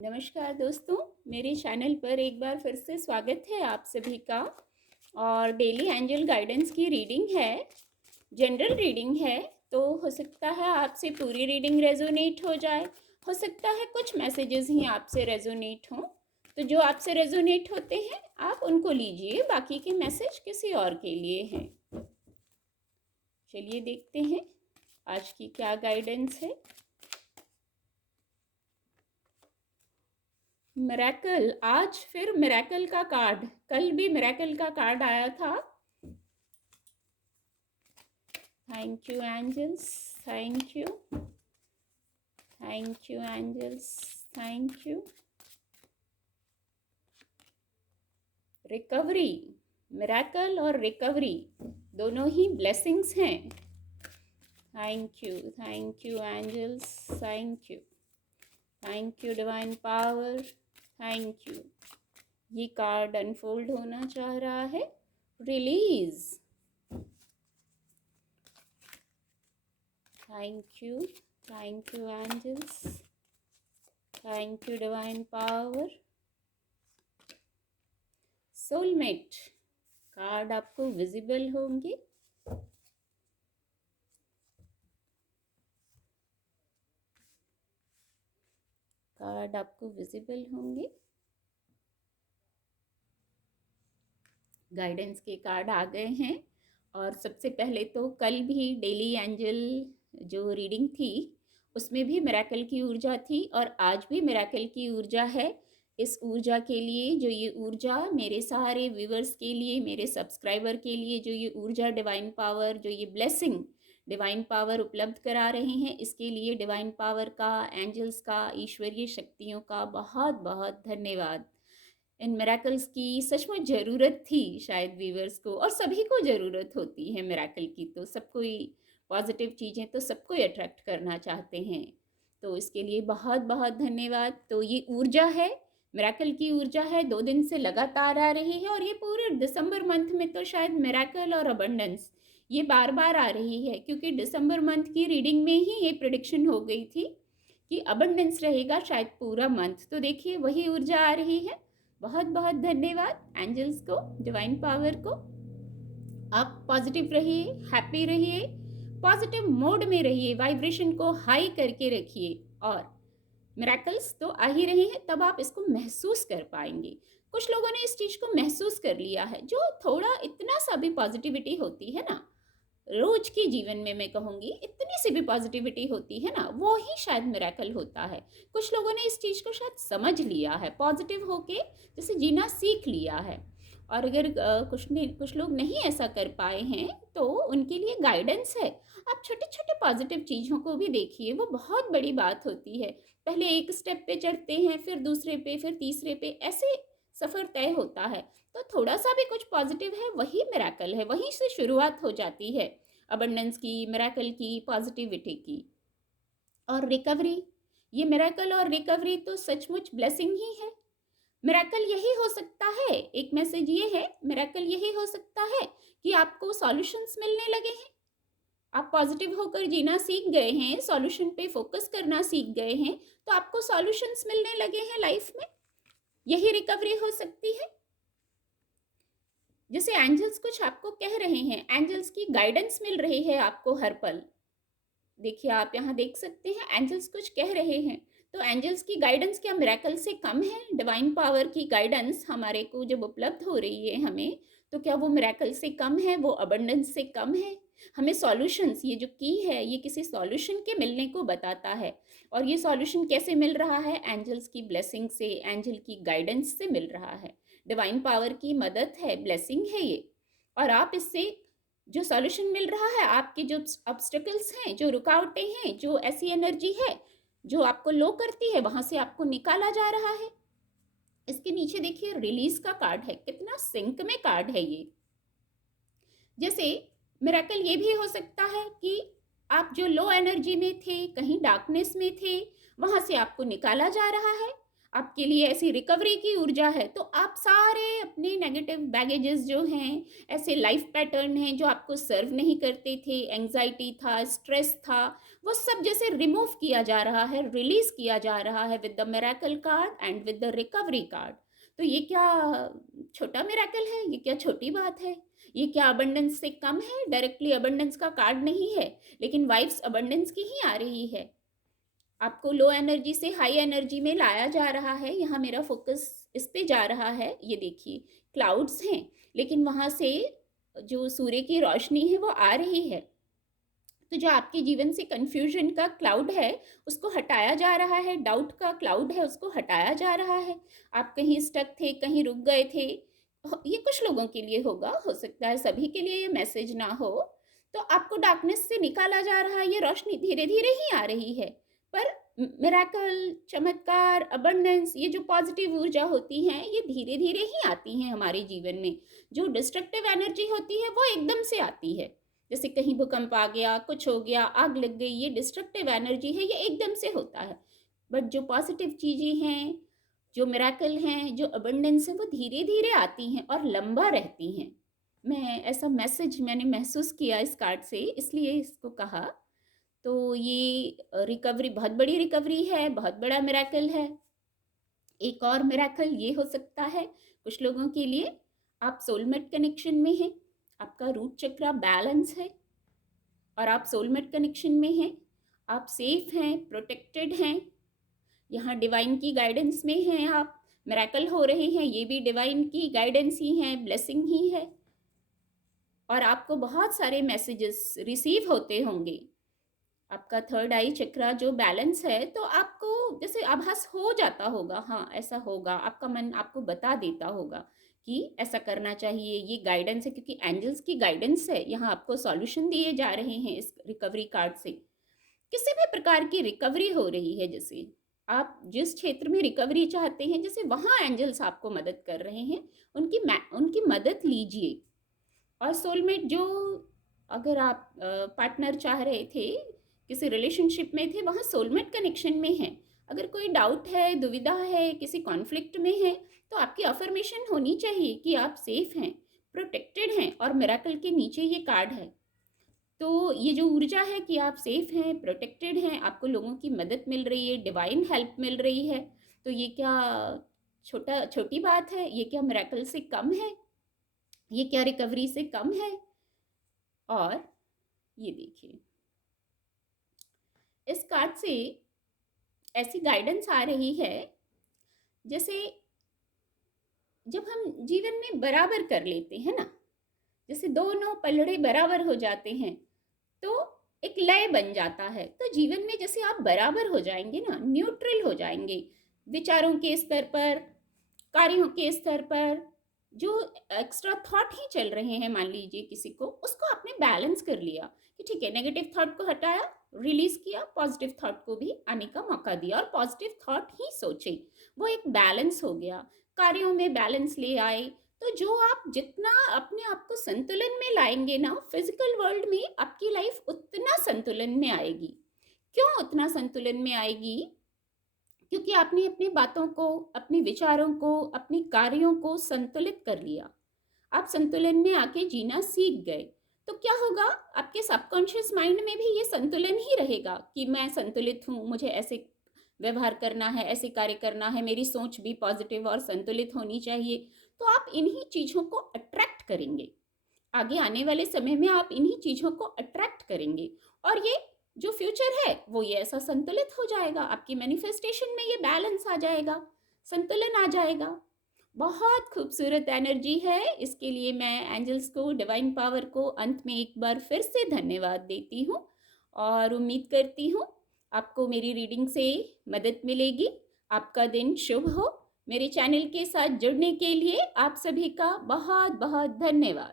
नमस्कार दोस्तों, मेरे चैनल पर एक बार फिर से स्वागत है आप सभी का। और डेली एंजल गाइडेंस की रीडिंग है, जनरल रीडिंग है। तो हो सकता है आपसे पूरी रीडिंग रेजोनेट हो जाए, हो सकता है कुछ मैसेजेस ही आपसे रेजोनेट हों। तो जो आपसे रेजोनेट होते हैं आप उनको लीजिए, बाकी के मैसेज किसी और के लिए हैं। चलिए देखते हैं आज की क्या गाइडेंस है। मिरेकल, आज फिर मिरेकल का कार्ड, कल भी मिरेकल का कार्ड आया था। Thank you angels, thank you, thank you angels, thank you. Recovery, miracle और रिकवरी दोनों ही ब्लेसिंग्स हैं। Thank you angels, thank you, thank you divine power, thank you. ये कार्ड अनफोल्ड होना चाह रहा है। Release, thank you angels, thank you divine power. Soulmate card आपको विजिबल होंगे। कार्ड आपको विजिबल होंगे। गाइडेंस के कार्ड आ गए हैं। और सबसे पहले तो कल भी डेली एंजल जो रीडिंग थी उसमें भी मिरेकल की ऊर्जा थी और आज भी मिरेकल की ऊर्जा है। इस ऊर्जा के लिए, जो ये ऊर्जा मेरे सारे व्यूवर्स के लिए, मेरे सब्सक्राइबर के लिए, जो ये ऊर्जा डिवाइन पावर, जो ये ब्लेसिंग डिवाइन पावर उपलब्ध करा रहे हैं, इसके लिए डिवाइन पावर का, एंजल्स का, ईश्वरीय शक्तियों का बहुत बहुत धन्यवाद। इन मिरेकल्स की सचमुच ज़रूरत थी शायद व्यूवर्स को, और सभी को ज़रूरत होती है मिरेकल की। तो सब कोई पॉजिटिव चीज़ें तो सबको अट्रैक्ट करना चाहते हैं, तो इसके लिए बहुत बहुत धन्यवाद। तो ये ऊर्जा है, मिरेकल की ऊर्जा है, 2 दिन से लगातार आ रही है। और ये पूरे दिसंबर मंथ में तो शायद मिरेकल और अबंडेंस ये बार बार आ रही है, क्योंकि दिसंबर मंथ की रीडिंग में ही ये प्रिडिक्शन हो गई थी कि अबंडेंस रहेगा शायद पूरा मंथ। तो देखिए वही ऊर्जा आ रही है। बहुत बहुत धन्यवाद एंजल्स को, डिवाइन पावर को। आप पॉजिटिव रहिए, हैप्पी रहिए, पॉजिटिव मोड में रहिए, वाइब्रेशन को हाई करके रखिए। और मिरेकल्स तो आ ही रहे हैं, तब आप इसको महसूस कर पाएंगे। कुछ लोगों ने इस चीज़ को महसूस कर लिया है, जो थोड़ा इतना सा भी पॉजिटिविटी होती है ना रोज के जीवन में, मैं कहूँगी इतनी सी भी पॉजिटिविटी होती है ना, वो ही शायद मिरेकल होता है। कुछ लोगों ने इस चीज़ को शायद समझ लिया है, पॉजिटिव होके जैसे जीना सीख लिया है। और अगर कुछ लोग नहीं ऐसा कर पाए हैं तो उनके लिए गाइडेंस है। आप छोटे छोटे पॉजिटिव चीज़ों को भी देखिए, वो बहुत बड़ी बात होती है। पहले एक स्टेप पे चढ़ते हैं, फिर दूसरे पे, फिर तीसरे पे, ऐसे सफ़र तय होता है। तो थोड़ा सा भी कुछ पॉजिटिव है वही मिरेकल है, वहीं से शुरुआत हो जाती है अबंडेंस की, मिरेकल की, पॉजिटिविटी की। और रिकवरी, ये मिरेकल और रिकवरी तो सचमुच ब्लेसिंग ही है। मिरेकल यही हो सकता है, एक मैसेज ये है, मिरेकल यही हो सकता है कि आपको सॉल्यूशंस मिलने लगे हैं। आप पॉजिटिव होकर जीना सीख गए हैं, सॉल्यूशन पे फोकस करना सीख गए हैं, तो आपको सॉल्यूशंस मिलने लगे हैं लाइफ में। यही रिकवरी हो सकती है। जैसे एंजल्स कुछ आपको कह रहे हैं, एंजल्स की गाइडेंस मिल रही है आपको हर पल। देखिए आप यहाँ देख सकते हैं एंजल्स कुछ कह रहे हैं। तो एंजल्स की गाइडेंस क्या मिरेकल से कम है? डिवाइन पावर की गाइडेंस हमारे को जब उपलब्ध हो रही है हमें, तो क्या वो मिरेकल से कम है, वो अबंडेंस से कम है? हमें सॉल्यूशंस, ये जो की है ये किसी सॉल्यूशन के मिलने को बताता है। और ये सॉल्यूशन कैसे मिल रहा है? एंजल्स की ब्लेसिंग से, एंजल की गाइडेंस से मिल रहा है। डिवाइन पावर की मदद है, ब्लेसिंग है ये। और आप इससे जो सॉल्यूशन मिल रहा है, आपके जो ऑब्स्टेकल्स हैं, जो रुकावटें हैं, जो ऐसी एनर्जी है जो आपको लो करती है, वहां से आपको निकाला जा रहा है। इसके नीचे देखिए रिलीज का कार्ड है, कितना सिंक में कार्ड है ये। जैसे मिरेकल ये भी हो सकता है कि आप जो लो एनर्जी में थे, कहीं डार्कनेस में थे, वहां से आपको निकाला जा रहा है। आपके लिए ऐसी रिकवरी की ऊर्जा है, तो आप सारे अपने नेगेटिव बैगेजेस जो हैं, ऐसे लाइफ पैटर्न हैं जो आपको सर्व नहीं करते थे, एंग्जाइटी था, स्ट्रेस था, वो सब जैसे रिमूव किया जा रहा है, रिलीज किया जा रहा है with the miracle card and with the recovery card. तो ये क्या छोटा मिरेकल है? ये क्या छोटी बात है? ये क्या अबंडेंस से कम है? डायरेक्टली अबंडेंस का कार्ड नहीं है, लेकिन वाइब्स अबंडेंस की ही आ रही है। आपको लो एनर्जी से हाई एनर्जी में लाया जा रहा है। यहाँ मेरा फोकस इस पे जा रहा है। ये देखिए, क्लाउड्स हैं, लेकिन वहाँ से जो सूर्य की रोशनी है वो आ रही है। तो जो आपके जीवन से कंफ्यूजन का क्लाउड है उसको हटाया जा रहा है, डाउट का क्लाउड है उसको हटाया जा रहा है। आप कहीं स्टक थे, कहीं रुक गए थे, ये कुछ लोगों के लिए होगा, हो सकता है सभी के लिए ये मैसेज ना हो। तो आपको डार्कनेस से निकाला जा रहा है, ये रोशनी धीरे धीरे ही आ रही है। पर मिराकल, चमत्कार, अबंडेंस, ये जो पॉजिटिव ऊर्जा होती हैं ये धीरे धीरे ही आती हैं हमारे जीवन में। जो डिस्ट्रक्टिव एनर्जी होती है वो एकदम से आती है, जैसे कहीं भूकंप आ गया, कुछ हो गया, आग लग गई, ये डिस्ट्रक्टिव एनर्जी है, ये एकदम से होता है। बट जो पॉजिटिव चीज़ें हैं, जो मिराकल हैं, जो अबंडेंस है, वो धीरे धीरे आती हैं और लंबा रहती हैं। मैं ऐसा मैसेज मैंने महसूस किया इस कार्ड से, इसलिए इसको कहा। तो ये रिकवरी बहुत बड़ी रिकवरी है, बहुत बड़ा मिराकल है। एक और मिराकल ये हो सकता है कुछ लोगों के लिए, आप सोलमेट कनेक्शन में हैं, आपका रूट चक्रा बैलेंस है और आप सोलमेट कनेक्शन में हैं, आप सेफ हैं, प्रोटेक्टेड हैं, यहाँ डिवाइन की गाइडेंस में हैं, आप मिरेकल हो रहे हैं, ये भी डिवाइन की गाइडेंस ही है, ब्लेसिंग ही है। और आपको बहुत सारे मैसेजेस रिसीव होते होंगे। आपका थर्ड आई चक्रा जो बैलेंस है, तो आपको जैसे आभास हो जाता होगा, हाँ ऐसा होगा, आपका मन आपको बता देता होगा कि ऐसा करना चाहिए, ये गाइडेंस है, क्योंकि एंजल्स की गाइडेंस है। यहाँ आपको सॉल्यूशन दिए जा रहे हैं इस रिकवरी कार्ड से। किसी भी प्रकार की रिकवरी हो रही है, जैसे आप जिस क्षेत्र में रिकवरी चाहते हैं, जैसे वहाँ एंजल्स आपको मदद कर रहे हैं, उनकी मदद लीजिए। और सोलमेट जो, अगर आप पार्टनर चाह रहे थे, किसी रिलेशनशिप में थे, वहाँ सोलमेट कनेक्शन में है। अगर कोई डाउट है, दुविधा है, किसी कॉन्फ्लिक्ट में है, तो आपकी अफर्मेशन होनी चाहिए कि आप सेफ हैं, प्रोटेक्टेड हैं, और मिरेकल के नीचे ये कार्ड है। तो ये जो ऊर्जा है कि आप सेफ हैं, प्रोटेक्टेड हैं, आपको लोगों की मदद मिल रही है, डिवाइन हेल्प मिल रही है, तो ये क्या छोटी बात है? ये क्या मिरेकल से कम है? ये क्या रिकवरी से कम है? और ये देखिए, इस कार्ड से ऐसी गाइडेंस आ रही है, जैसे जब हम जीवन में बराबर कर लेते हैं ना, जैसे दोनों पलड़े बराबर हो जाते हैं, तो एक लय बन जाता है। तो जीवन में जैसे आप बराबर हो जाएंगे ना, न्यूट्रल हो जाएंगे, विचारों के स्तर पर, कार्यों के स्तर पर, जो एक्स्ट्रा थॉट ही चल रहे हैं, मान लीजिए किसी को, उसको आपने बैलेंस कर लिया कि ठीक है, नेगेटिव थॉट को हटाया, रिलीज किया, पॉजिटिव थॉट को भी आने का मौका दिया, और पॉजिटिव थॉट ही सोचे, वो एक बैलेंस हो गया। कार्यों में बैलेंस ले आए। तो जो आप जितना अपने आप को संतुलन में लाएंगे ना, फिजिकल वर्ल्ड में आपकी लाइफ उतना संतुलन में आएगी। क्यों उतना संतुलन में आएगी? क्योंकि आपने अपनी बातों को, अपने विचारों को, अपने कार्यों को संतुलित कर लिया। आप संतुलन में आके जीना सीख गए। तो क्या होगा, आपके सबकॉन्शियस माइंड में भी ये संतुलन ही रहेगा कि मैं संतुलित हूँ, मुझे ऐसे व्यवहार करना है, ऐसे कार्य करना है, मेरी सोच भी पॉजिटिव और संतुलित होनी चाहिए। तो आप इन्हीं चीज़ों को अट्रैक्ट करेंगे। आगे आने वाले समय में आप इन्हीं चीज़ों को अट्रैक्ट करेंगे, और ये जो फ्यूचर है वो ये ऐसा संतुलित हो जाएगा, आपकी मैनिफेस्टेशन में ये बैलेंस आ जाएगा, संतुलन आ जाएगा। बहुत खूबसूरत एनर्जी है। इसके लिए मैं एंजल्स को, डिवाइन पावर को अंत में एक बार फिर से धन्यवाद देती हूँ, और उम्मीद करती हूँ आपको मेरी रीडिंग से मदद मिलेगी। आपका दिन शुभ हो। मेरे चैनल के साथ जुड़ने के लिए आप सभी का बहुत बहुत धन्यवाद।